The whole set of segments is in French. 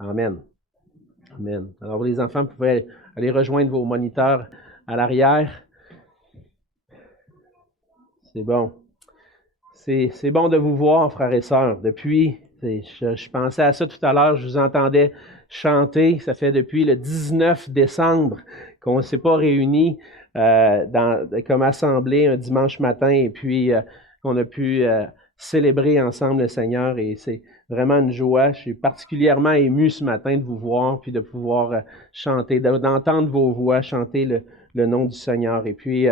Amen. Amen. Alors, les enfants, vous pouvez aller rejoindre vos moniteurs à l'arrière. C'est bon. C'est bon de vous voir, frères et sœurs. Depuis, je pensais à ça tout à l'heure, je vous entendais chanter. Ça fait depuis le 19 décembre qu'on ne s'est pas réunis comme assemblée un dimanche matin et puis qu'on a pu célébrer ensemble le Seigneur. Et c'est vraiment une joie. Je suis particulièrement ému ce matin de vous voir puis de pouvoir chanter, d'entendre vos voix chanter le nom du Seigneur. Et puis,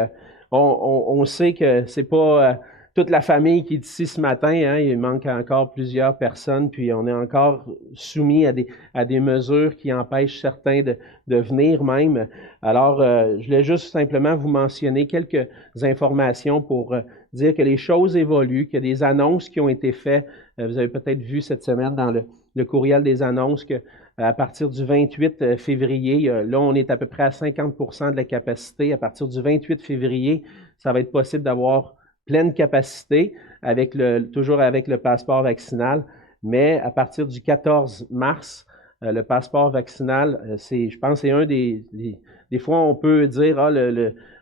on sait que c'est pas toute la famille qui est ici ce matin, hein, il manque encore plusieurs personnes, puis on est encore soumis à des mesures qui empêchent certains de venir même. Alors, je voulais juste simplement vous mentionner quelques informations pour dire que les choses évoluent, qu'il y a des annonces qui ont été faites. Vous avez peut-être vu cette semaine dans le courriel des annonces que à partir du 28 février, là, on est à peu près à 50% de la capacité. À partir du 28 février, ça va être possible d'avoir pleine capacité, toujours avec le passeport vaccinal, mais à partir du 14 mars, le passeport vaccinal, je pense que c'est un des fois, on peut dire,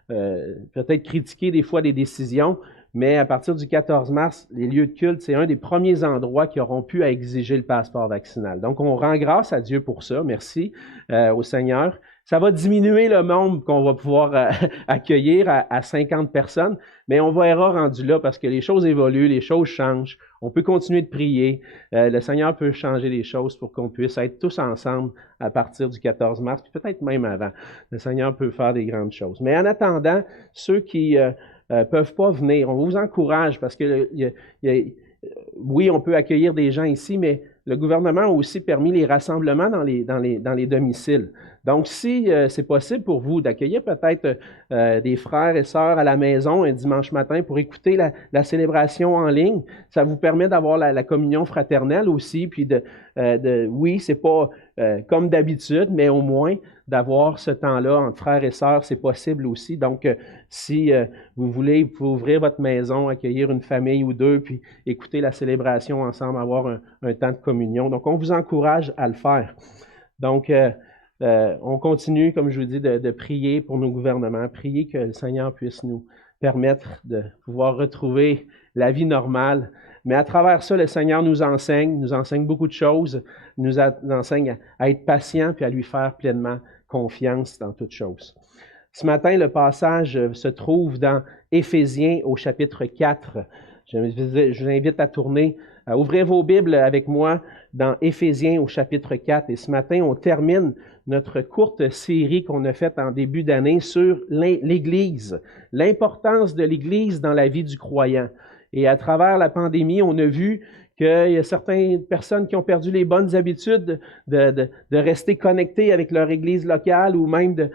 peut-être critiquer des fois des décisions, mais à partir du 14 mars, les lieux de culte, c'est un des premiers endroits qui auront pu exiger le passeport vaccinal. Donc, on rend grâce à Dieu pour ça. Merci au Seigneur. Ça va diminuer le nombre qu'on va pouvoir accueillir à 50 personnes, mais on verra rendu là parce que les choses évoluent, les choses changent. On peut continuer de prier. Le Seigneur peut changer les choses pour qu'on puisse être tous ensemble à partir du 14 mars, puis peut-être même avant. Le Seigneur peut faire des grandes choses. Mais en attendant, ceux qui peuvent pas venir, on vous encourage parce que oui, on peut accueillir des gens ici, mais le gouvernement a aussi permis les rassemblements dans les domiciles. Donc, si c'est possible pour vous d'accueillir peut-être des frères et sœurs à la maison un dimanche matin pour écouter la célébration en ligne, ça vous permet d'avoir la communion fraternelle aussi, puis oui, c'est pas comme d'habitude, mais au moins d'avoir ce temps-là entre frères et sœurs, c'est possible aussi. Donc, si vous voulez, vous pouvez ouvrir votre maison, accueillir une famille ou deux, puis écouter la célébration ensemble, avoir un temps de communion. Donc, on vous encourage à le faire. Donc, on continue, comme je vous dis, de prier pour nos gouvernements, prier que le Seigneur puisse nous permettre de pouvoir retrouver la vie normale. Mais à travers ça, le Seigneur nous enseigne beaucoup de choses, nous enseigne à être patient puis à lui faire pleinement confiance dans toutes choses. Ce matin, le passage se trouve dans Éphésiens au chapitre 4. Je vous invite à tourner, à ouvrir vos Bibles avec moi dans Éphésiens au chapitre 4. Et ce matin, on termine notre courte série qu'on a faite en début d'année sur l'Église, l'importance de l'Église dans la vie du croyant. Et à travers la pandémie, on a vu qu'il y a certaines personnes qui ont perdu les bonnes habitudes de rester connectées avec leur Église locale ou même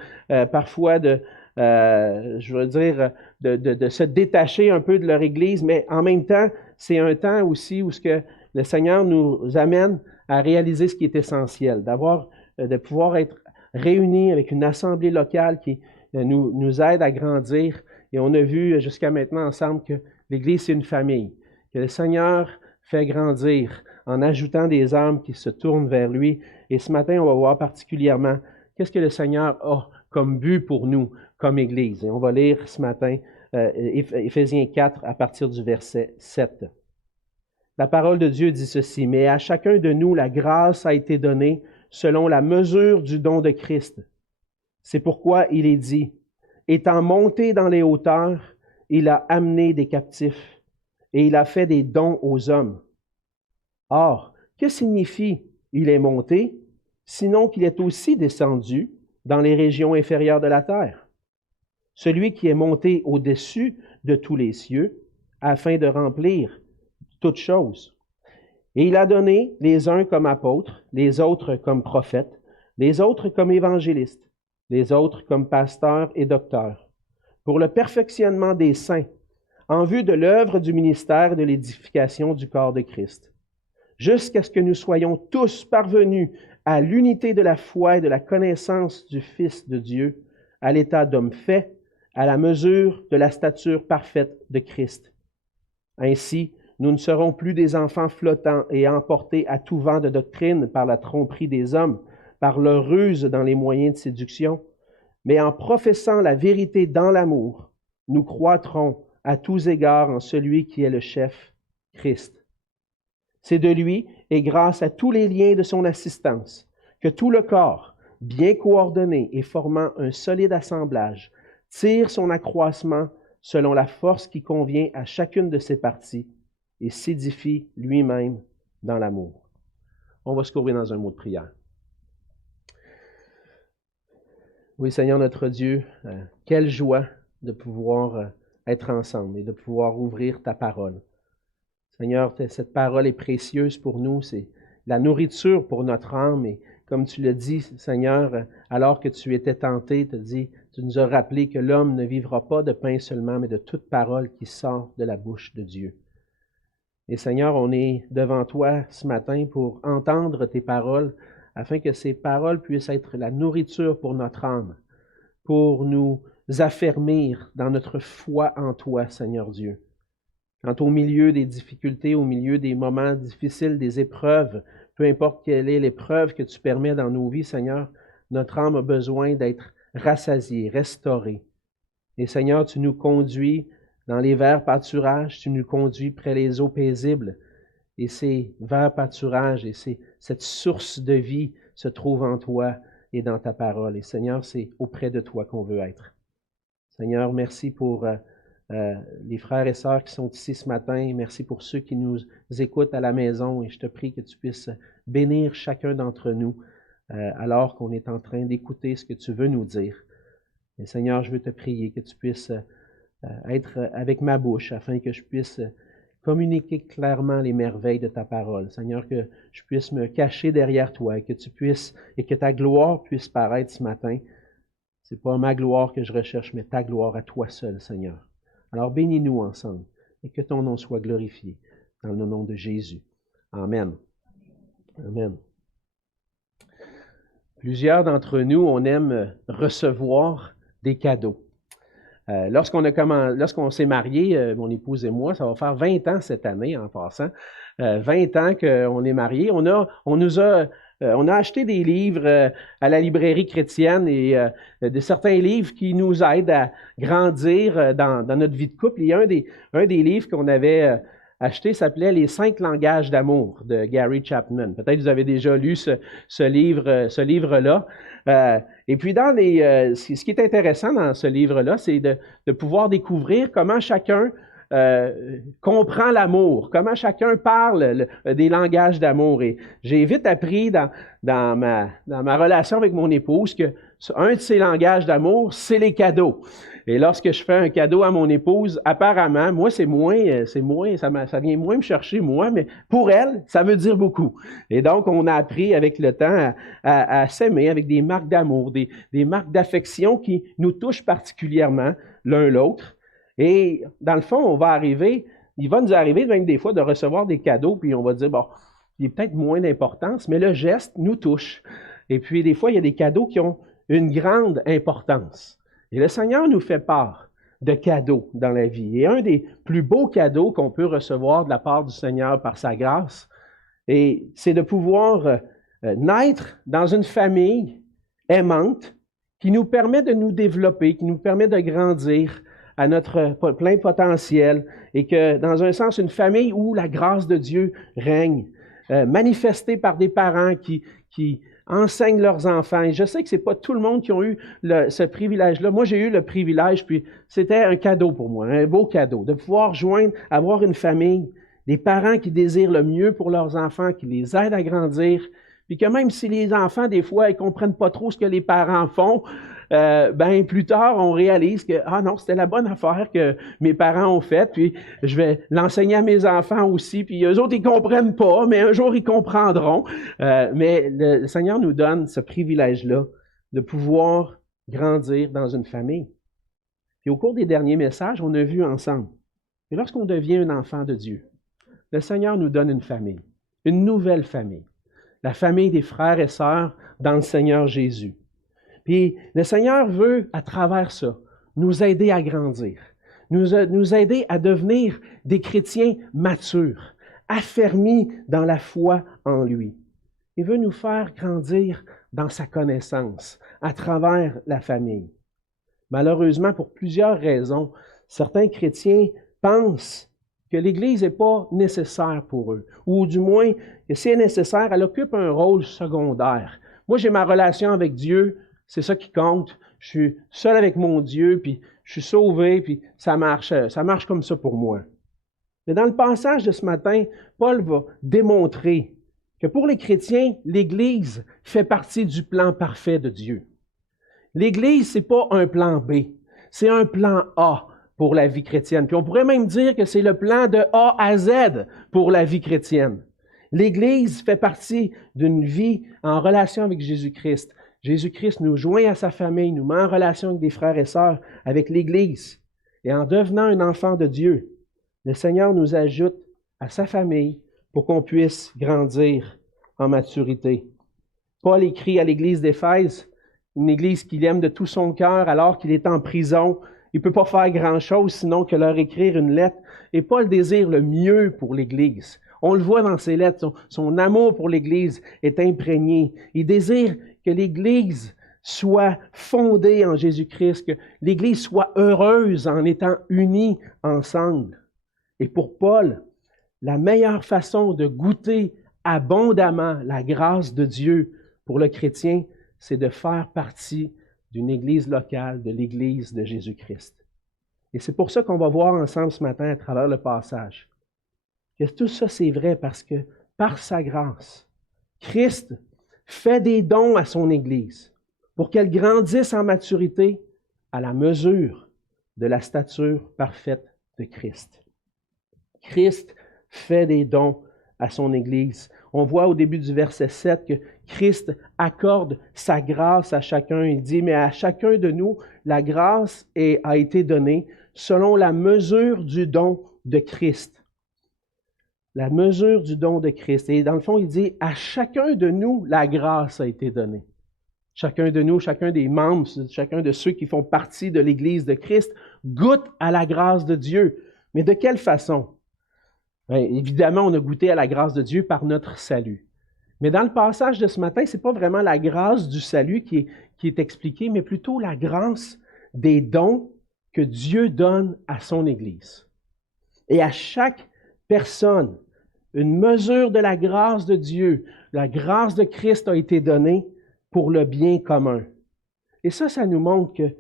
parfois de se détacher un peu de leur Église, mais en même temps, c'est un temps aussi où le Seigneur nous amène à réaliser ce qui est essentiel, de pouvoir être réunis avec une assemblée locale qui nous aide à grandir. Et on a vu jusqu'à maintenant ensemble que l'Église, c'est une famille, que le Seigneur fait grandir en ajoutant des âmes qui se tournent vers lui. Et ce matin, on va voir particulièrement qu'est-ce que le Seigneur a comme but pour nous, comme Église. Et on va lire ce matin Éphésiens 4 à partir du verset 7. La parole de Dieu dit ceci: « Mais à chacun de nous, la grâce a été donnée selon la mesure du don de Christ. C'est pourquoi il est dit, étant monté dans les hauteurs, il a amené des captifs et il a fait des dons aux hommes. Or, que signifie il est monté, sinon qu'il est aussi descendu dans les régions inférieures de la terre? Celui qui est monté au-dessus de tous les cieux, afin de remplir toutes choses. Et il a donné les uns comme apôtres, les autres comme prophètes, les autres comme évangélistes, les autres comme pasteurs et docteurs, pour le perfectionnement des saints, en vue de l'œuvre du ministère de l'édification du corps de Christ, jusqu'à ce que nous soyons tous parvenus à l'unité de la foi et de la connaissance du Fils de Dieu, à l'état d'homme fait, à la mesure de la stature parfaite de Christ. Ainsi, Nous ne serons plus des enfants flottants et emportés à tout vent de doctrine par la tromperie des hommes, par leur ruse dans les moyens de séduction, mais en professant la vérité dans l'amour, nous croîtrons à tous égards en celui qui est le chef, Christ. C'est de lui et grâce à tous les liens de son assistance que tout le corps, bien coordonné et formant un solide assemblage, tire son accroissement selon la force qui convient à chacune de ses parties et s'édifie lui-même dans l'amour. On va se courber dans un mot de prière. Oui, Seigneur notre Dieu, quelle joie de pouvoir être ensemble et de pouvoir ouvrir ta parole. Seigneur, cette parole est précieuse pour nous, c'est la nourriture pour notre âme. Et comme tu l'as dit, Seigneur, alors que tu étais tenté, tu nous as rappelé que l'homme ne vivra pas de pain seulement, mais de toute parole qui sort de la bouche de Dieu. Et Seigneur, on est devant toi ce matin pour entendre tes paroles, afin que ces paroles puissent être la nourriture pour notre âme, pour nous affermir dans notre foi en toi, Seigneur Dieu. Quand au milieu des difficultés, au milieu des moments difficiles, des épreuves, peu importe quelle est l'épreuve que tu permets dans nos vies, Seigneur, notre âme a besoin d'être rassasiée, restaurée. Et Seigneur, tu nous conduis dans les verts pâturages, tu nous conduis près les eaux paisibles. Et ces verts pâturages et cette source de vie se trouve en toi et dans ta parole. Et Seigneur, c'est auprès de toi qu'on veut être. Seigneur, merci pour les frères et sœurs qui sont ici ce matin. Merci pour ceux qui nous écoutent à la maison. Et je te prie que tu puisses bénir chacun d'entre nous alors qu'on est en train d'écouter ce que tu veux nous dire. Et Seigneur, je veux te prier que tu puisses être avec ma bouche afin que je puisse communiquer clairement les merveilles de ta parole. Seigneur, que je puisse me cacher derrière toi et que ta gloire puisse paraître ce matin. C'est pas ma gloire que je recherche, mais ta gloire à toi seul, Seigneur. Alors bénis-nous ensemble et que ton nom soit glorifié dans le nom de Jésus. Amen. Amen. Plusieurs d'entre nous, on aime recevoir des cadeaux. Lorsqu'on s'est mariés, mon épouse et moi, ça va faire 20 ans cette année en passant, 20 ans qu'on est mariés. On a acheté des livres à la librairie chrétienne et de certains livres qui nous aident à grandir dans notre vie de couple. Il y a un des livres qu'on avait acheté s'appelait « Les 5 langages d'amour » de Gary Chapman. Peut-être que vous avez déjà lu ce livre-là. Et puis, ce qui est intéressant dans ce livre-là, c'est de pouvoir découvrir comment chacun comprend l'amour, comment chacun parle des langages d'amour. Et j'ai vite appris dans ma relation avec mon épouse que un de ces langages d'amour, c'est les cadeaux. Et lorsque je fais un cadeau à mon épouse, apparemment, moi, ça vient moins me chercher, moi, mais pour elle, ça veut dire beaucoup. Et donc, on a appris avec le temps à s'aimer avec des marques d'amour, des marques d'affection qui nous touchent particulièrement l'un l'autre. Et dans le fond, il va nous arriver même des fois de recevoir des cadeaux, puis on va dire, bon, il est peut-être moins d'importance, mais le geste nous touche. Et puis, des fois, il y a des cadeaux qui ont une grande importance. Et le Seigneur nous fait part de cadeaux dans la vie. Et un des plus beaux cadeaux qu'on peut recevoir de la part du Seigneur par sa grâce, c'est de pouvoir naître dans une famille aimante qui nous permet de nous développer, qui nous permet de grandir à notre plein potentiel et que, dans un sens, une famille où la grâce de Dieu règne, manifestée par des parents qui enseignent leurs enfants. Et je sais que c'est pas tout le monde qui a eu ce privilège-là. Moi, j'ai eu le privilège, puis c'était un cadeau pour moi, un beau cadeau, de pouvoir avoir une famille, des parents qui désirent le mieux pour leurs enfants, qui les aident à grandir, puis que même si les enfants, des fois, ils comprennent pas trop ce que les parents font, plus tard, on réalise que, non, c'était la bonne affaire que mes parents ont faite, puis je vais l'enseigner à mes enfants aussi, puis eux autres, ils comprennent pas, mais un jour, ils comprendront. Mais le Seigneur nous donne ce privilège-là de pouvoir grandir dans une famille. Puis au cours des derniers messages, on a vu ensemble que lorsqu'on devient un enfant de Dieu, le Seigneur nous donne une famille, une nouvelle famille, la famille des frères et sœurs dans le Seigneur Jésus. Puis le Seigneur veut, à travers ça, nous aider à grandir, nous aider à devenir des chrétiens matures, affermis dans la foi en lui. Il veut nous faire grandir dans sa connaissance, à travers la famille. Malheureusement, pour plusieurs raisons, certains chrétiens pensent que l'Église n'est pas nécessaire pour eux, ou du moins que si elle est nécessaire, elle occupe un rôle secondaire. Moi, j'ai ma relation avec Dieu, c'est ça qui compte. Je suis seul avec mon Dieu, puis je suis sauvé, puis ça marche comme ça pour moi. Mais dans le passage de ce matin, Paul va démontrer que pour les chrétiens, l'Église fait partie du plan parfait de Dieu. L'Église, ce n'est pas un plan B, c'est un plan A pour la vie chrétienne. Puis on pourrait même dire que c'est le plan de A à Z pour la vie chrétienne. L'Église fait partie d'une vie en relation avec Jésus-Christ. Jésus-Christ nous joint à sa famille, nous met en relation avec des frères et sœurs, avec l'Église. Et en devenant un enfant de Dieu, le Seigneur nous ajoute à sa famille pour qu'on puisse grandir en maturité. Paul écrit à l'Église d'Éphèse, une Église qu'il aime de tout son cœur alors qu'il est en prison. Il ne peut pas faire grand-chose sinon que leur écrire une lettre. Et Paul désire le mieux pour l'Église. On le voit dans ses lettres, son amour pour l'Église est imprégné. Il désire que l'Église soit fondée en Jésus-Christ, que l'Église soit heureuse en étant unie ensemble. Et pour Paul, la meilleure façon de goûter abondamment la grâce de Dieu pour le chrétien, c'est de faire partie d'une Église locale, de l'Église de Jésus-Christ. Et c'est pour ça qu'on va voir ensemble ce matin à travers le passage que tout ça c'est vrai parce que par sa grâce, Christ fait des dons à son Église pour qu'elle grandisse en maturité à la mesure de la stature parfaite de Christ. Christ fait des dons à son Église. On voit au début du verset 7 que Christ accorde sa grâce à chacun. Il dit, mais à chacun de nous, la grâce a été donnée selon la mesure du don de Christ. La mesure du don de Christ. Et dans le fond, il dit, à chacun de nous, la grâce a été donnée. Chacun de nous, chacun des membres, chacun de ceux qui font partie de l'Église de Christ, goûte à la grâce de Dieu. Mais de quelle façon? Bien, évidemment, on a goûté à la grâce de Dieu par notre salut. Mais dans le passage de ce matin, ce n'est pas vraiment la grâce du salut qui est expliquée, mais plutôt la grâce des dons que Dieu donne à son Église. Et à chaque personne, une mesure de la grâce de Dieu, la grâce de Christ a été donnée pour le bien commun. Et ça nous montre que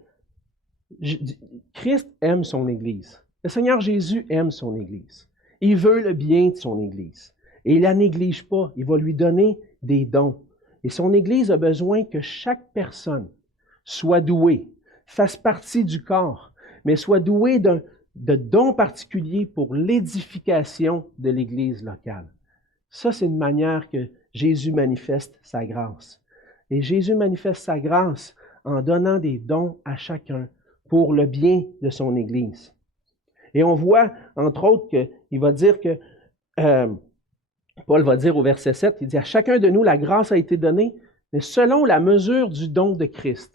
Christ aime son Église. Le Seigneur Jésus aime son Église. Il veut le bien de son Église. Et il ne la néglige pas. Il va lui donner des dons. Et son Église a besoin que chaque personne soit douée, fasse partie du corps, mais soit douée de dons particuliers pour l'édification de l'Église locale. Ça, c'est une manière que Jésus manifeste sa grâce. Et Jésus manifeste sa grâce en donnant des dons à chacun pour le bien de son Église. Et on voit, entre autres, qu'il va dire que, Paul va dire au verset 7, il dit « À chacun de nous, la grâce a été donnée, mais selon la mesure du don de Christ. »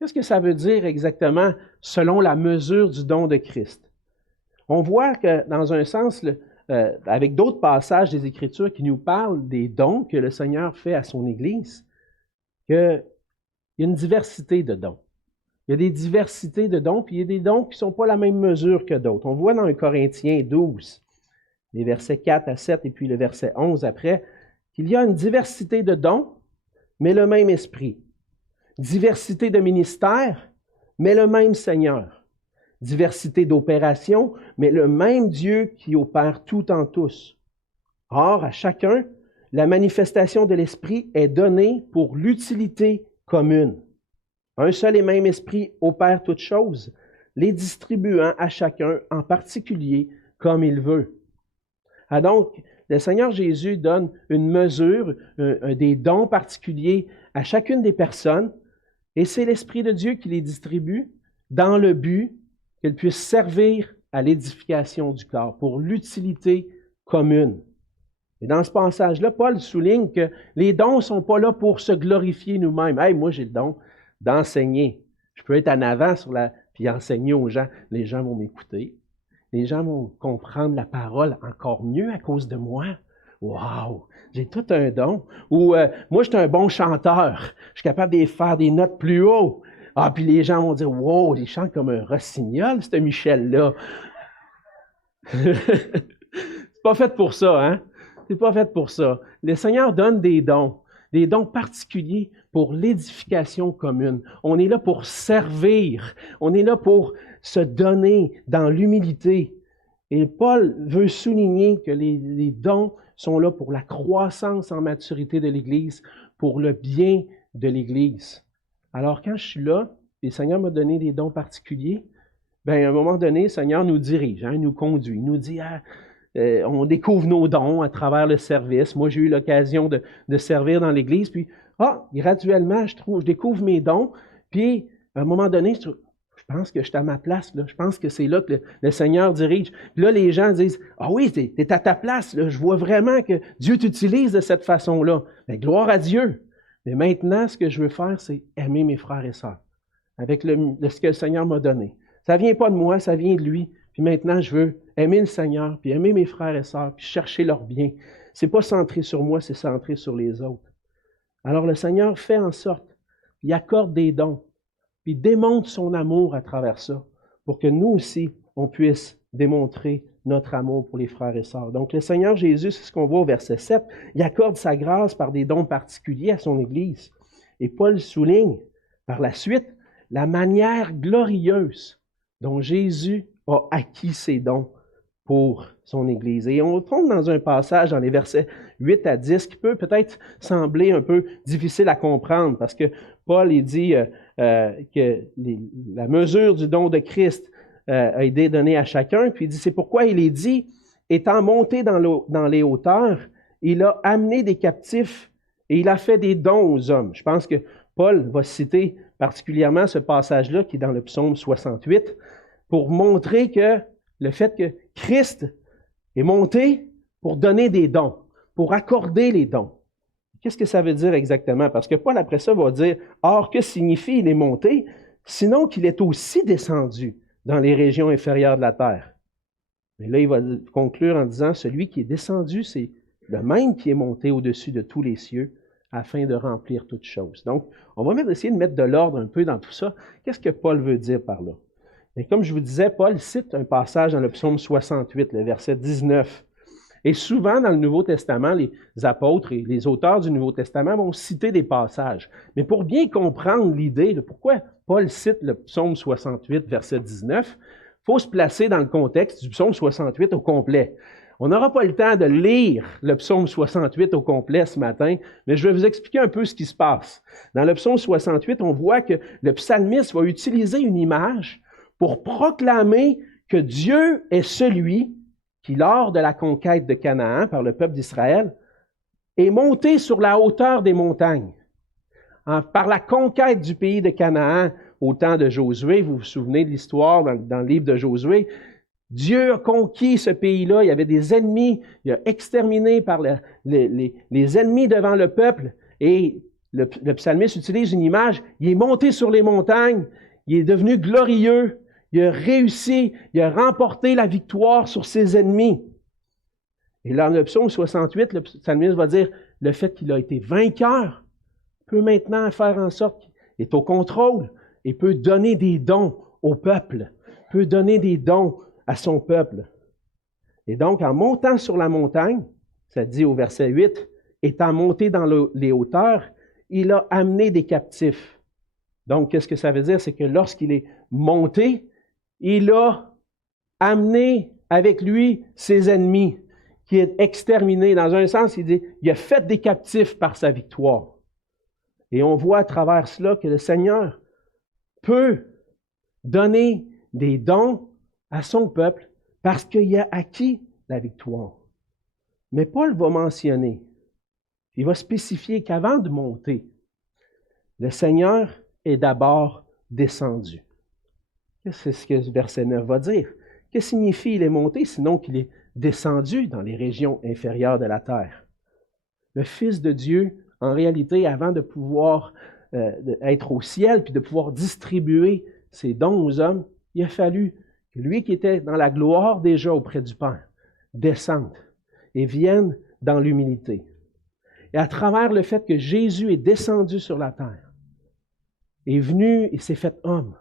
Qu'est-ce que ça veut dire exactement, selon la mesure du don de Christ? On voit que, dans un sens, avec d'autres passages des Écritures qui nous parlent des dons que le Seigneur fait à son Église, qu'il y a une diversité de dons. Il y a des diversités de dons, puis il y a des dons qui ne sont pas la même mesure que d'autres. On voit dans 1 Corinthiens 12, les versets 4 à 7 et puis le verset 11 après, qu'il y a une diversité de dons, mais le même esprit. Diversité de ministères, mais le même Seigneur. Diversité d'opérations, mais le même Dieu qui opère tout en tous. Or, à chacun, la manifestation de l'Esprit est donnée pour l'utilité commune. Un seul et même esprit opère toutes choses, les distribuant à chacun en particulier comme il veut. Ah donc, le Seigneur Jésus donne une mesure, des dons particuliers à chacune des personnes, et c'est l'Esprit de Dieu qui les distribue dans le but qu'elles puissent servir à l'édification du corps, pour l'utilité commune. Et dans ce passage-là, Paul souligne que les dons ne sont pas là pour se glorifier nous-mêmes. « Hey, moi j'ai le don d'enseigner. Je peux être en avant sur puis enseigner aux gens. Les gens vont m'écouter. Les gens vont comprendre la parole encore mieux à cause de moi. Wow! J'ai tout un don. Ou moi, je suis un bon chanteur. Je suis capable de faire des notes plus haut. Ah, puis les gens vont dire, wow, il chante comme un rossignol, ce Michel-là. C'est pas fait pour ça, hein? C'est pas fait pour ça. Le Seigneur donne des dons particuliers pour l'édification commune. On est là pour servir. On est là pour se donner dans l'humilité. Et Paul veut souligner que les dons sont là pour la croissance en maturité de l'Église, pour le bien de l'Église. Alors, quand je suis là, et le Seigneur m'a donné des dons particuliers, bien, à un moment donné, le Seigneur nous dirige, hein, nous conduit, nous dit, on découvre nos dons à travers le service. Moi, j'ai eu l'occasion de servir dans l'Église, puis, graduellement, je découvre mes dons, puis, à un moment donné, je pense que je suis à ma place, là. Je pense que c'est là que le Seigneur dirige. Puis là, les gens disent, ah oui, tu es à ta place, là. Je vois vraiment que Dieu t'utilise de cette façon-là. Mais gloire à Dieu. Mais maintenant, ce que je veux faire, c'est aimer mes frères et sœurs avec ce que le Seigneur m'a donné. Ça ne vient pas de moi, ça vient de lui. Puis maintenant, je veux aimer le Seigneur, puis aimer mes frères et sœurs, puis chercher leur bien. Ce n'est pas centré sur moi, c'est centré sur les autres. Alors le Seigneur fait en sorte, il accorde des dons, puis démontre son amour à travers ça, pour que nous aussi, on puisse démontrer notre amour pour les frères et sœurs. Donc le Seigneur Jésus, c'est ce qu'on voit au verset 7, il accorde sa grâce par des dons particuliers à son Église. Et Paul souligne par la suite la manière glorieuse dont Jésus a acquis ses dons pour son Église. Et on tombe dans un passage dans les versets 8 à 10 qui peut peut-être sembler un peu difficile à comprendre parce que Paul il dit que la mesure du don de Christ a été donnée à chacun, puis il dit, c'est pourquoi il est dit, étant monté dans les hauteurs, il a amené des captifs et il a fait des dons aux hommes. Je pense que Paul va citer particulièrement ce passage-là qui est dans le psaume 68 pour montrer que le fait que Christ est monté pour donner des dons, pour accorder les dons. Qu'est-ce que ça veut dire exactement? Parce que Paul, après ça, va dire, « Or, que signifie il est monté? Sinon qu'il est aussi descendu dans les régions inférieures de la terre. » Mais là, il va conclure en disant, « Celui qui est descendu, c'est le même qui est monté au-dessus de tous les cieux, afin de remplir toutes choses. » Donc, on va essayer de mettre de l'ordre un peu dans tout ça. Qu'est-ce que Paul veut dire par là? Et comme je vous disais, Paul cite un passage dans le psaume 68, le verset 19. Et souvent, dans le Nouveau Testament, les apôtres et les auteurs du Nouveau Testament vont citer des passages. Mais pour bien comprendre l'idée de pourquoi Paul cite le psaume 68, verset 19, il faut se placer dans le contexte du psaume 68 au complet. On n'aura pas le temps de lire le psaume 68 au complet ce matin, mais je vais vous expliquer un peu ce qui se passe. Dans le psaume 68, on voit que le psalmiste va utiliser une image pour proclamer que Dieu est celui qui, lors de la conquête de Canaan par le peuple d'Israël, est monté sur la hauteur des montagnes. Par la conquête du pays de Canaan au temps de Josué, vous vous souvenez de l'histoire dans le livre de Josué, Dieu a conquis ce pays-là, il y avait des ennemis, il a exterminé par les ennemis devant le peuple, et le psalmiste utilise une image, il est monté sur les montagnes, il est devenu glorieux, il a réussi, il a remporté la victoire sur ses ennemis. Et là, dans le psaume 68, le psalmiste va dire, le fait qu'il a été vainqueur peut maintenant faire en sorte qu'il est au contrôle et peut donner des dons au peuple, peut donner des dons à son peuple. Et donc, en montant sur la montagne, ça dit au verset 8, étant monté dans les hauteurs, il a amené des captifs. Donc, qu'est-ce que ça veut dire? C'est que lorsqu'il est monté, il a amené avec lui ses ennemis, qui est exterminé. Dans un sens, il dit, il a fait des captifs par sa victoire. Et on voit à travers cela que le Seigneur peut donner des dons à son peuple parce qu'il a acquis la victoire. Mais Paul va mentionner, il va spécifier qu'avant de monter, le Seigneur est d'abord descendu. C'est ce que ce verset 9 va dire. Que signifie il est monté, sinon qu'il est descendu dans les régions inférieures de la terre? Le Fils de Dieu, en réalité, avant de pouvoir être au ciel, puis de pouvoir distribuer ses dons aux hommes, il a fallu que lui qui était dans la gloire déjà auprès du Père, descende et vienne dans l'humilité. Et à travers le fait que Jésus est descendu sur la terre, est venu et s'est fait homme,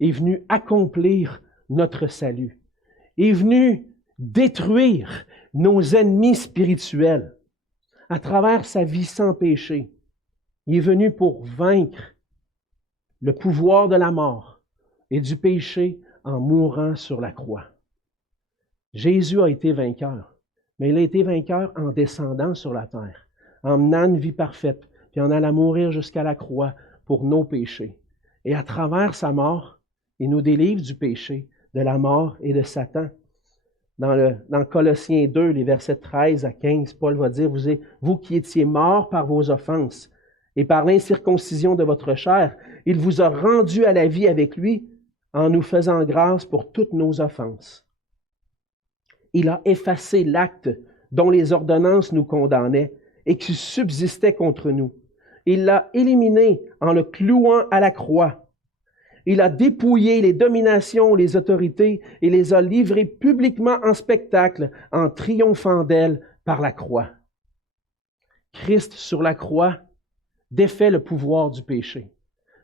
est venu accomplir notre salut, est venu détruire nos ennemis spirituels à travers sa vie sans péché. Il est venu pour vaincre le pouvoir de la mort et du péché en mourant sur la croix. Jésus a été vainqueur, mais il a été vainqueur en descendant sur la terre, en menant une vie parfaite, puis en allant mourir jusqu'à la croix pour nos péchés. Et à travers sa mort, il nous délivre du péché, de la mort et de Satan. Dans Colossiens 2, les versets 13 à 15, Paul va dire, vous qui étiez morts par vos offenses et par l'incirconcision de votre chair, il vous a rendus à la vie avec lui en nous faisant grâce pour toutes nos offenses. Il a effacé l'acte dont les ordonnances nous condamnaient et qui subsistait contre nous. Il l'a éliminé en le clouant à la croix. Il a dépouillé les dominations, les autorités et les a livrées publiquement en spectacle en triomphant d'elles par la croix. Christ sur la croix défait le pouvoir du péché.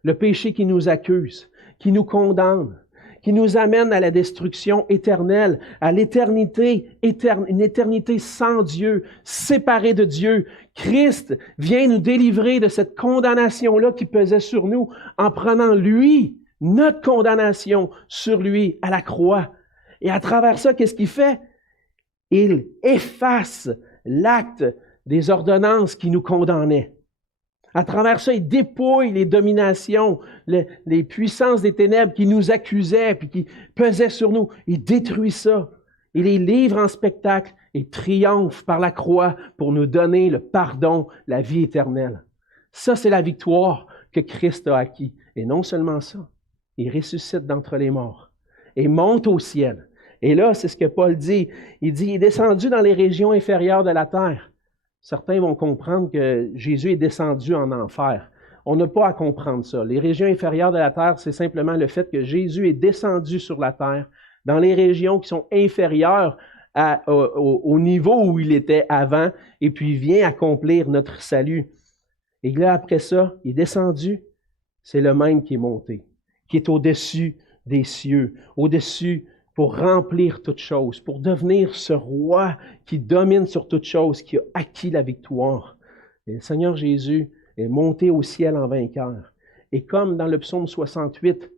Le péché qui nous accuse, qui nous condamne, qui nous amène à la destruction éternelle, à l'éternité, une éternité sans Dieu, séparée de Dieu. Christ vient nous délivrer de cette condamnation-là qui pesait sur nous en prenant lui, notre condamnation sur lui à la croix. Et à travers ça, qu'est-ce qu'il fait? Il efface l'acte des ordonnances qui nous condamnaient. À travers ça, il dépouille les dominations, les puissances des ténèbres qui nous accusaient puis qui pesaient sur nous. Il détruit ça. Il les livre en spectacle et triomphe par la croix pour nous donner le pardon, la vie éternelle. Ça, c'est la victoire que Christ a acquis. Et non seulement ça, il ressuscite d'entre les morts et monte au ciel. Et là, c'est ce que Paul dit. Il est descendu dans les régions inférieures de la terre. Certains vont comprendre que Jésus est descendu en enfer. On n'a pas à comprendre ça. Les régions inférieures de la terre, c'est simplement le fait que Jésus est descendu sur la terre dans les régions qui sont inférieures au niveau où il était avant, et puis vient accomplir notre salut. Et là, après ça, il est descendu, c'est le même qui est monté, qui est au-dessus des cieux, au-dessus pour remplir toutes choses, pour devenir ce roi qui domine sur toutes choses, qui a acquis la victoire. Et le Seigneur Jésus est monté au ciel en vainqueur. Et comme dans le psaume 68,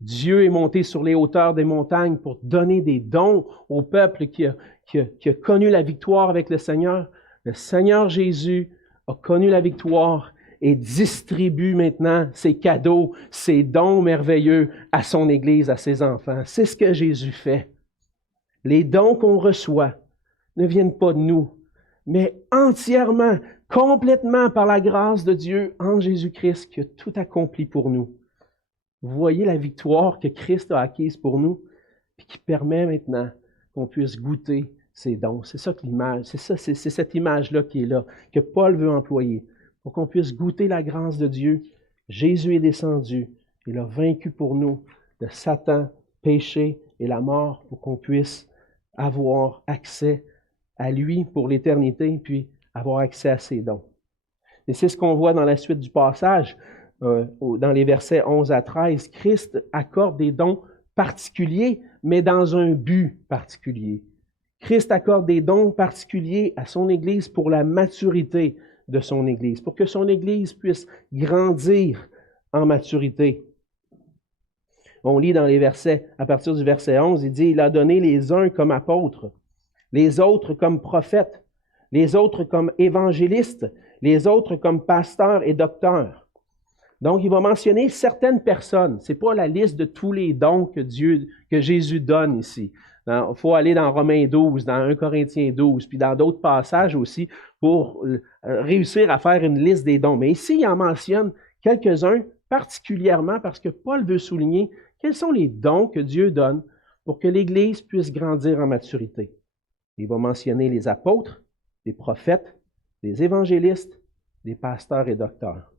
Dieu est monté sur les hauteurs des montagnes pour donner des dons au peuple qui a connu la victoire avec le Seigneur Jésus a connu la victoire et distribue maintenant ses cadeaux, ses dons merveilleux à son Église, à ses enfants. C'est ce que Jésus fait. Les dons qu'on reçoit ne viennent pas de nous, mais entièrement, complètement par la grâce de Dieu en Jésus-Christ qui a tout accompli pour nous. Vous voyez la victoire que Christ a acquise pour nous et qui permet maintenant qu'on puisse goûter ses dons. C'est ça que l'image, c'est cette image-là qui est là, que Paul veut employer. Pour qu'on puisse goûter la grâce de Dieu. Jésus est descendu. Il a vaincu pour nous le Satan, péché et la mort pour qu'on puisse avoir accès à lui pour l'éternité, puis avoir accès à ses dons. Et c'est ce qu'on voit dans la suite du passage, dans les versets 11 à 13. Christ accorde des dons particuliers, mais dans un but particulier. Christ accorde des dons particuliers à son Église pour la maturité de son Église, pour que son Église puisse grandir en maturité. On lit dans les versets, à partir du verset 11, il dit, il a donné les uns comme apôtres, les autres comme prophètes, les autres comme évangélistes, les autres comme pasteurs et docteurs. Donc, il va mentionner certaines personnes. Ce n'est pas la liste de tous les dons que Jésus donne ici. Il faut aller dans Romains 12, dans 1 Corinthiens 12, puis dans d'autres passages aussi pour réussir à faire une liste des dons. Mais ici, il en mentionne quelques-uns particulièrement parce que Paul veut souligner quels sont les dons que Dieu donne pour que l'Église puisse grandir en maturité. Il va mentionner les apôtres, les prophètes, les évangélistes, les pasteurs et docteurs.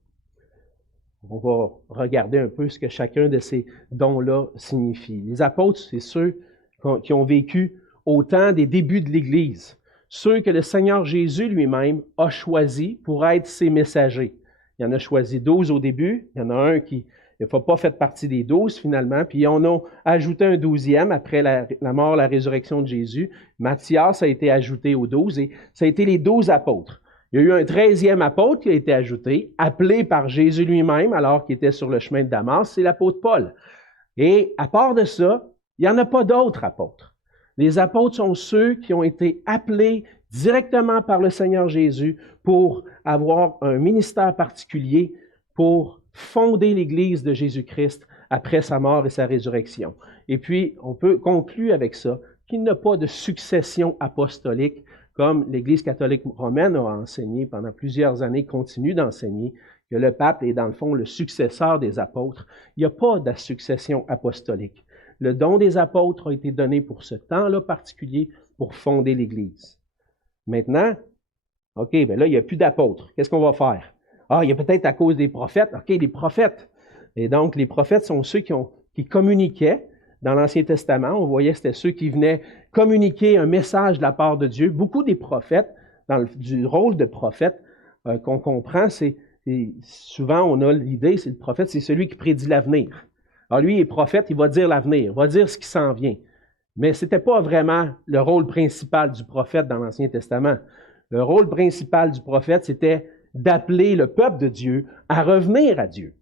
On va regarder un peu ce que chacun de ces dons-là signifie. Les apôtres, c'est ceux qui ont vécu au temps des débuts de l'Église, ceux que le Seigneur Jésus lui-même a choisis pour être ses messagers. Il en a choisi 12 au début, il y en a un qui n'a pas fait partie des 12 finalement, puis on a ajouté un 12e après la mort, la résurrection de Jésus. Matthias a été ajouté aux 12 et ça a été les 12 apôtres. Il y a eu un 13e apôtre qui a été ajouté, appelé par Jésus lui-même alors qu'il était sur le chemin de Damas, c'est l'apôtre Paul. Et à part de ça, il n'y en a pas d'autres apôtres. Les apôtres sont ceux qui ont été appelés directement par le Seigneur Jésus pour avoir un ministère particulier pour fonder l'Église de Jésus-Christ après sa mort et sa résurrection. Et puis, on peut conclure avec ça qu'il n'y a pas de succession apostolique comme l'Église catholique romaine a enseigné pendant plusieurs années, continue d'enseigner, que le pape est dans le fond le successeur des apôtres. Il n'y a pas de succession apostolique. Le don des apôtres a été donné pour ce temps-là particulier pour fonder l'Église. Maintenant, OK, bien là, il n'y a plus d'apôtres. Qu'est-ce qu'on va faire? Ah, il y a peut-être à cause des prophètes. OK, les prophètes. Et donc, les prophètes sont ceux qui communiquaient. Dans l'Ancien Testament, on voyait que c'était ceux qui venaient communiquer un message de la part de Dieu. Beaucoup des prophètes, du rôle de prophète qu'on comprend, c'est souvent on a l'idée, c'est le prophète, c'est celui qui prédit l'avenir. Alors lui, il est prophète, il va dire l'avenir, il va dire ce qui s'en vient. Mais ce n'était pas vraiment le rôle principal du prophète dans l'Ancien Testament. Le rôle principal du prophète, c'était d'appeler le peuple de Dieu à revenir à Dieu.